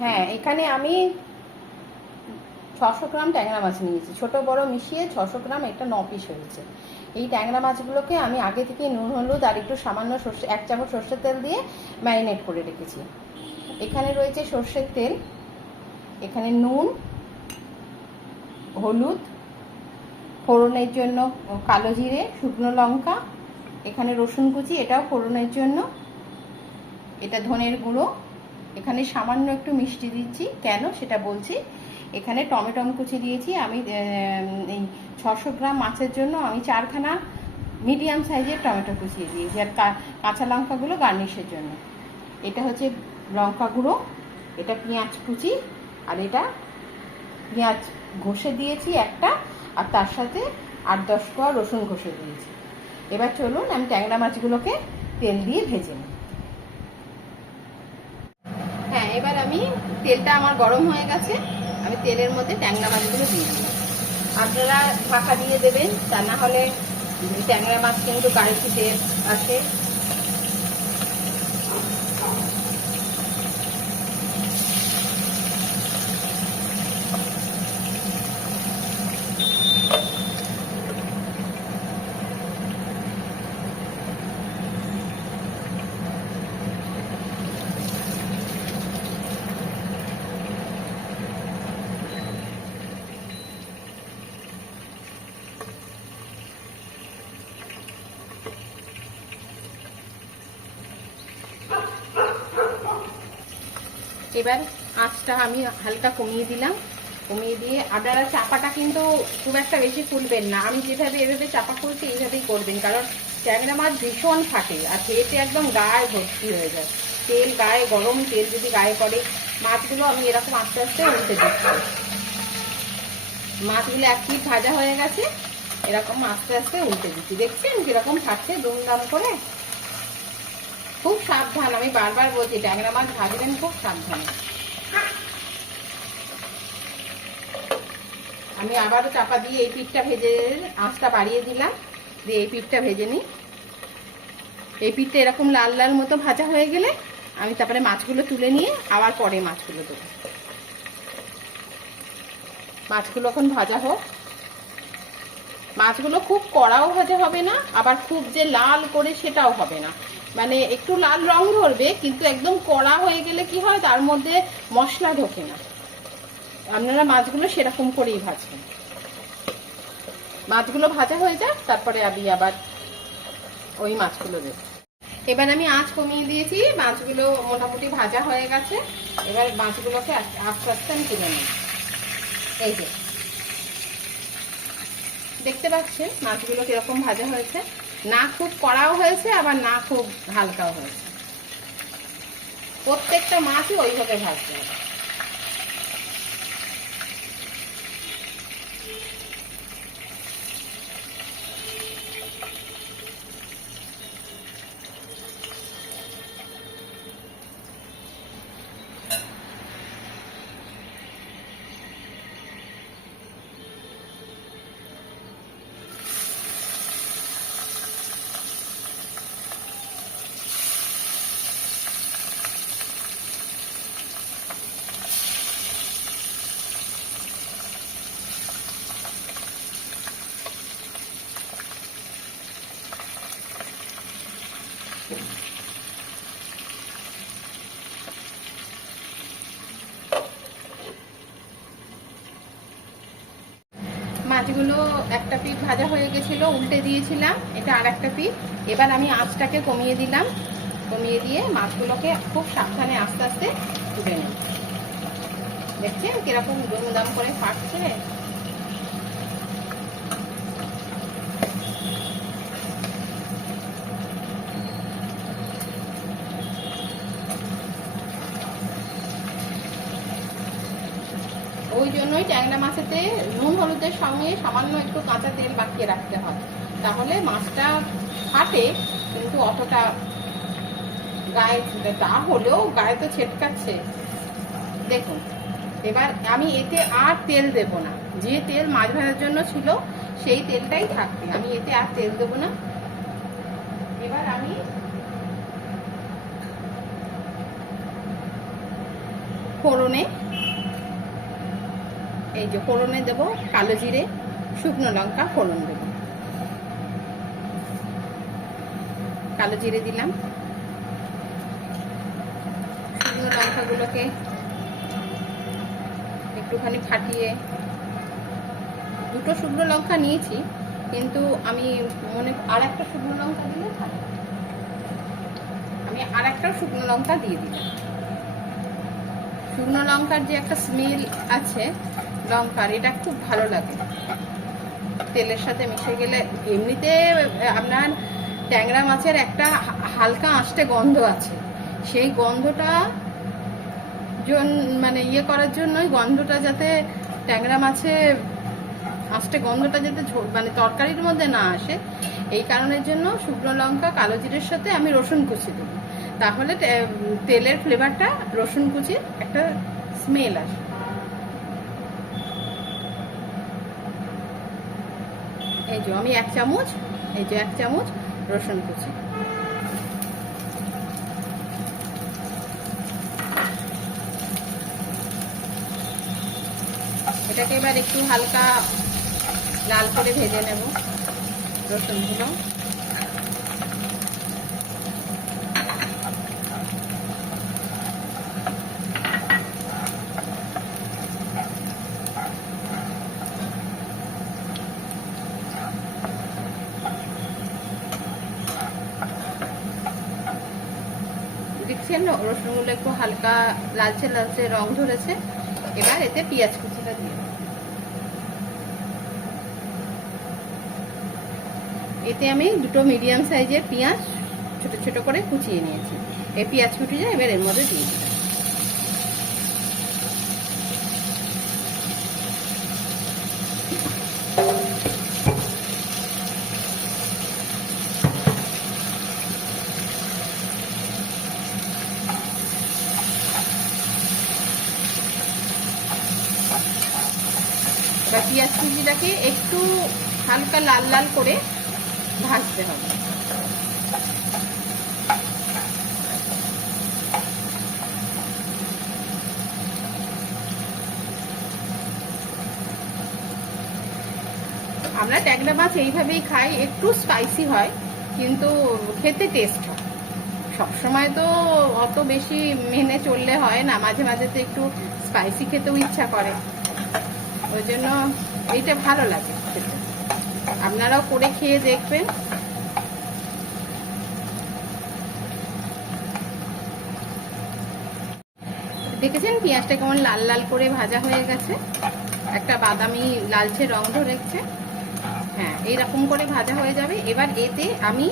হ্যাঁ, এখানে আমি 600 গ্রাম ট্যাংরা মাছ নিয়েছি, ছোট বড় মিশিয়ে 600 গ্রাম, একটা 9 পিস হয়েছে। এই ট্যাংরা মাছগুলোকে আমি আগে থেকে নুন হলুদ আর একটু সামান্য সর্ষে, 1 চামচ সর্ষের তেল দিয়ে ম্যারিনেট করে রেখেছি। এখানে রয়েছে সর্ষের তেল, এখানে নুন, হলুদ, ফোড়নের জন্য কালো জিরে, শুকনো লঙ্কা, এখানে রসুন কুচি, এটাও ফোড়নের জন্য, এটা ধনের গুঁড়ো, এখানে সামান্য একটু মিষ্টি দিচ্ছি, কেন সেটা বলছি। এখানে টমেটো কুচি দিয়েছি আমি, এই 600 গ্রাম মাছের জন্য আমি 4খানা মিডিয়াম সাইজের টমেটো কুচিয়ে দিয়েছি, আর কাঁচা লঙ্কাগুলো গার্নিশের জন্য। এটা হচ্ছে লঙ্কা গুঁড়ো, এটা পেঁয়াজ কুচি, আর এটা পেঁয়াজ ঘষে দিয়েছি একটা, আর তার সাথে 8-10 কোয়া রসুন ঘষে দিয়েছি। এবার চলুন আমি ট্যাংরা মাছগুলোকে তেল দিয়ে ভেজে নিই। হ্যাঁ, এবার আমি, তেলটা আমার গরম হয়ে গেছে, আমি তেলের মধ্যে ট্যাংরা মাছগুলো দিয়ে দিই। আপনারা ঢাকা দিয়ে দেবেন, তা না হলে ট্যাংরা মাছ কিন্তু গায়ে তেল আসে। এবার আঁচটা আমি হালকা কমিয়ে দিলাম, কমিয়ে দিয়ে আপনারা চাপাটা কিন্তু খুব একটা বেশি খুলবেন না, আমি যেভাবে এভাবে চাপা খুলছি এইভাবেই করবেন, কারণ ট্যাংরা মাছ ভীষণ ফাটে আর খেতে একদম গায়ে ভর্তি হয়ে যায় তেল, গায়ে গরম তেল যদি গায়ে পড়ে। মাছগুলো আমি এরকম আস্তে আস্তে উল্টে দিচ্ছি, মাছগুলো 1 পিঠ ভাজা হয়ে গেছে, এরকম আস্তে আস্তে উল্টে দিচ্ছি। দেখছেন কিরকম থাকছে দুমদাম করে। খুব সাবধান, আমি বারবার বলছি ট্যাংরা মাছ ভাজবেন খুব সাবধানে। আমি আবারও চাপা দিয়ে এই পিঠটা ভেজে, আঁচটা বাড়িয়ে দিলাম, দিয়ে এই পিঠটা ভেজে নিই। এই পিঠটা এরকম লাল লাল মতো ভাজা হয়ে গেলে আমি তারপরে মাছগুলো তুলে নিয়ে আবার পরে মাছগুলো দেবো। মাছগুলো এখন ভাজা হোক। মাছগুলো খুব কড়াও ভাজা হবে না, আবার খুব যে লাল করে সেটাও হবে না, মানে একটু লাল রং ধরবে, কিন্তু একদম কড়া হয়ে গেলে কি হয়, তার মধ্যে মশলা ঢোকে না। আপনারা মাছগুলো সেরকম করেই ভাজবেন। মাছগুলো ভাজা হয়ে যাক, তারপরে আমি আবার ওই মাছগুলো দেব। এবার আমি আঁচ কমিয়ে দিয়েছি, মাছগুলো মোটামুটি ভাজা হয়ে গেছে। এবার মাছগুলোকে আস্তে আস্তে আমি তুলে নেব। এই যে দেখতে পাচ্ছেন মাছগুলো কিরকম ভাজা হয়েছে, না খুব কড়াও হয়েছে আবার না খুব হালকাও হয়েছে। প্রত্যেকটা মাছই ওইভাবে ভাজতে হবে। মাছগুলো একটা পিঠ ভাজা হয়ে গেছিল, উল্টে দিয়েছিলাম, এটা আর একটা পিঠ। এবার আমি আঁচটাকে কমিয়ে দিলাম, কমিয়ে দিয়ে মাছগুলোকে খুব সাবধানে আস্তে আস্তে তুলে নিই। দেখছেন কিরকম দুমদাম করে ফাটছে। ওই জন্যই ট্যাংরা মাছেতে নুন হলুদের সঙ্গে সামান্য একটু কাঁচা তেল মাখিয়ে রাখতে হয়, তাহলে মাছটা ফাটে কিন্তু অতটা গায়ে, তা হলেও গায়ে তো ছেটকাচ্ছে। দেখুন এবার আমি এতে আর তেল দেব না, যে তেল মাছ ভাজার জন্য ছিল সেই তেলটাই থাকবে, আমি এতে আর তেল দেব না। এবার আমি ফোড়নে এই যে ফোড়নে দেবো কালো জিরে, শুকনো লঙ্কা ফোড়ন দেবো। কালো জিরে দিলাম, শুকনো লঙ্কাগুলোকে একটুখানি ফাটিয়ে, দুটো শুকনো লঙ্কা নিয়েছি কিন্তু আমি আর একটা শুকনো লঙ্কা দিলে ভালো, আমি আর একটা শুকনো লঙ্কা দিয়ে দিলাম। শুকনো লঙ্কার যে একটা স্মেল আছে লঙ্কার, এটা খুব ভালো লাগে তেলের সাথে মিশে গেলে। এমনিতে আপনার ট্যাংরা মাছের একটা হালকা আঁশটে গন্ধ আছে, সেই গন্ধটা মানে ইয়ে করার জন্যই, গন্ধটা যাতে ট্যাংরা মাছে আঁশটে গন্ধটা যাতে মানে তরকারির মধ্যে না আসে, এই কারণের জন্য শুকনো লঙ্কা কালো জিরের সাথে আমি রসুন কুচি দেবো, তাহলে তেলের ফ্লেভারটা রসুন কুচির একটা স্মেল আসে। এই যে আমি 1 চামচ, এই যে 1 চামচ রসুন কুচি। এটাকে এবার একটু হালকা লাল করে ভেজে নেব রসুনগুলো। দেখছেন রসুনগুলো একটু হালকা লালচে লালচে রং ধরেছে। এবার এতে পেঁয়াজ কুচিটা দিয়ে, এতে আমি দুটো মিডিয়াম সাইজের পেঁয়াজ ছোট ছোট করে কুচিয়ে নিয়েছি। এই পেঁয়াজ কুচিটা এবার এর মধ্যে দিয়ে দিলাম। এবার পেঁয়াজ কুচিটাকে একটু হালকা লাল লাল করে ভাজতে হবে। আমরা ট্যাংরা মাছ এইভাবেই খাই, একটু স্পাইসি হয় কিন্তু খেতে টেস্ট হয়। সবসময় তো অত বেশি মেনে চললে হয় না, মাঝে মাঝে তো একটু স্পাইসি খেতেও ইচ্ছা করে, ওই জন্য এইটা ভালো লাগে খেতে। আপনারাও করে খেয়ে দেখবেন। দেখেছেন পেঁয়াজটা কেমন লাল লাল করে ভাজা হয়ে গেছে, একটা বাদামি লালচে রং ধরেছে। হ্যাঁ, এইরকম করে ভাজা হয়ে যাবে। এবার এতে আমি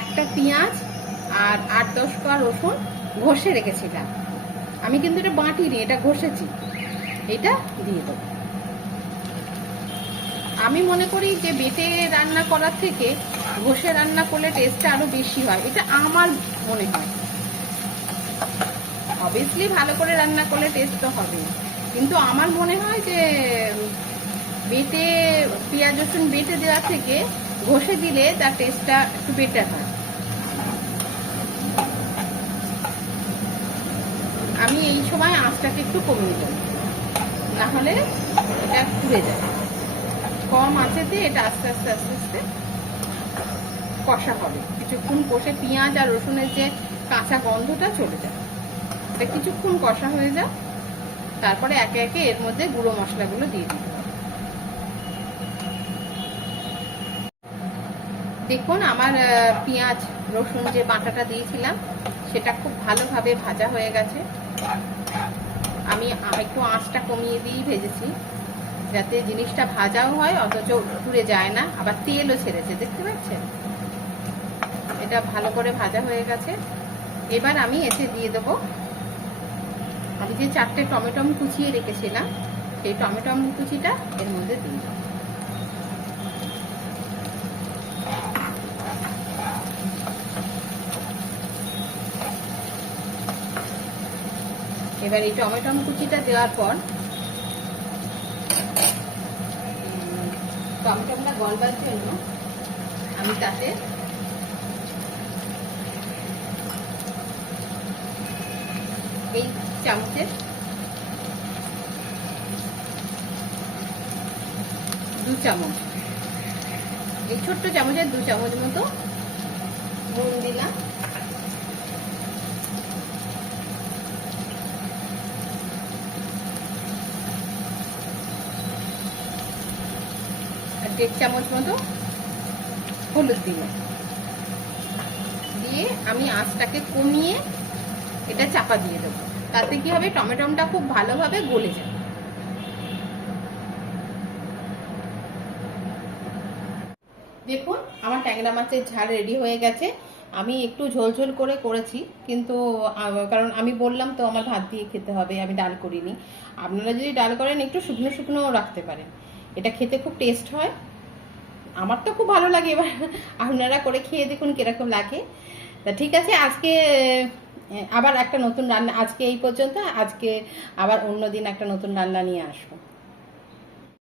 একটা পেঁয়াজ আর 8-10 কোয়া রসুন ঘষে রেখেছিলাম, আমি কিন্তু এটা বাটিনি, এটা ঘষেছি, এটা দিয়ে দেবো। আমি মনে করি যে বেটে রান্না করার থেকে ঘষে রান্না করলে টেস্টটা আরো বেশি হয়, এটা আমার মনে হয়। অবভিয়াসলি ভালো করে রান্না করলে টেস্ট তো হবে, কিন্তু আমার মনে হয় যে বেটে পেঁয়াজ রসুন বেটে দেওয়া থেকে ঘষে দিলে তার টেস্টটা একটু বেটার হয়। আমি এই সময় আঁচটাকে একটু কমিয়ে দেব, নাহলে এটা পুড়ে যায়। কম আঁচেতে এটা আস্তে আস্তে আস্তে আস্তে কষা হবে, কিছুক্ষণ কষে পেঁয়াজ আর রসুনের যে কাঁচা গন্ধটা চলে যায়। এটা কিছুক্ষণ কষা হয়ে যায়, তারপরে একে একে এর মধ্যে গুঁড়ো মশলাগুলো দিয়ে দিতে হবে। দেখুন আমার পেঁয়াজ রসুন যে বাটাটা দিয়েছিলাম সেটা খুব ভালোভাবে ভাজা হয়ে গেছে। আমি একটু আঁচটা কমিয়ে দিয়েই ভেজেছি, যাতে জিনিসটা ভাজাও হয় অথচ পুড়ে যায় না, আবার তেলও ছেড়েছে, দেখতে পাচ্ছেন। এটা ভালো করে ভাজা হয়ে গেছে। এবার আমি এতে দিয়ে দেবো আমি যে 4টে টমেটো কুচিয়ে রেখেছিলাম, সেই টমেটো কুচিটা এর মধ্যে দিয়ে দেবো। এবার এই টমেটো কুচিটা দেওয়ার পর টমেটোটা গলবার জন্য আমি তাতে এই চামচের 2 চামচ, এই ছোট্ট চামচের 2 চামচ মতো নুন দিলাম। আর 1.5 চামচ মতো হলুদ দিলাম। দিয়ে আমি আঁচটাকে কমিয়ে এটা চাপা দিয়ে দেবো। তাতে কি হবে, টমেটোটা খুব ভালোভাবে গলে যাবে। দেখুন আমার ট্যাংরা মাছের ঝাল রেডি হয়ে গেছে। আমি একটু ঝোল ঝোল করে করেছি, কিন্তু কারণ আমি বললাম তো আমার ভাত দিয়ে খেতে হবে, আমি ডাল করিনি। আপনারা যদি ডাল করেন একটু শুকনো শুকনোও রাখতে পারেন, এটা খেতে খুব টেস্ট হয়। আমার তো খুব ভালো লাগে, এবার আপনারা করে খেয়ে দেখুন কিরকম লাগে। তা ঠিক আছে, আজকে আবার একটা নতুন রান্না, আজকে এই পর্যন্ত। আজকে আবার অন্যদিন একটা নতুন রান্না নিয়ে আসবো।